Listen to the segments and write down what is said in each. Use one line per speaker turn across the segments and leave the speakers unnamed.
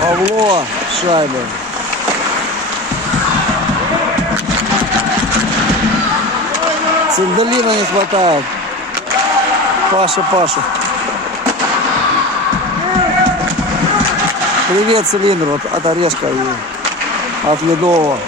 Павло, шайба. Цингалина не хватает. Паша, Паша. Привет, цилиндр от, от Орешка и от Ледового.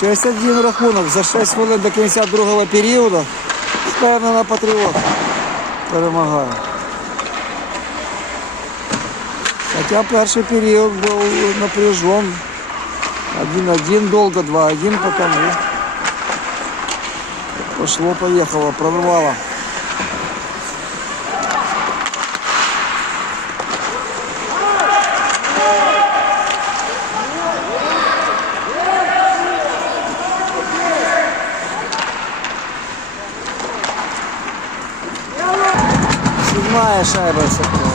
61 рахунок за 6 хвилин до кінця другого періоду. Впевнена патріот. Перемагає. Хоча перший період був напряжен. 1-1, долго 2-1 потому. Пошло-поехало, прорвало. Седьмая шайба Соколова.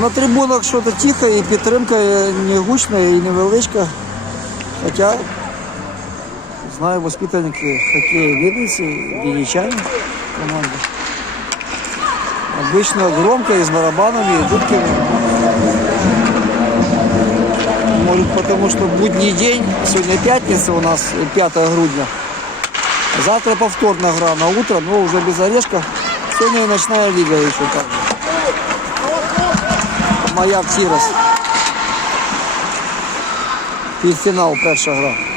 На трибунах щось тихо і підтримка не гучна і невеличка. Хоча, знаю, воспитанники хоккея Вінниці, Вінничани команди. Обычно громко и с барабанами, и дудками. Может потому что будний день, сегодня пятница у нас 5 грудня. Завтра повторная игра на утро, но уже без орешка. Сегодня и ночная лига еще так же. Тирос. Півфінал перша гра.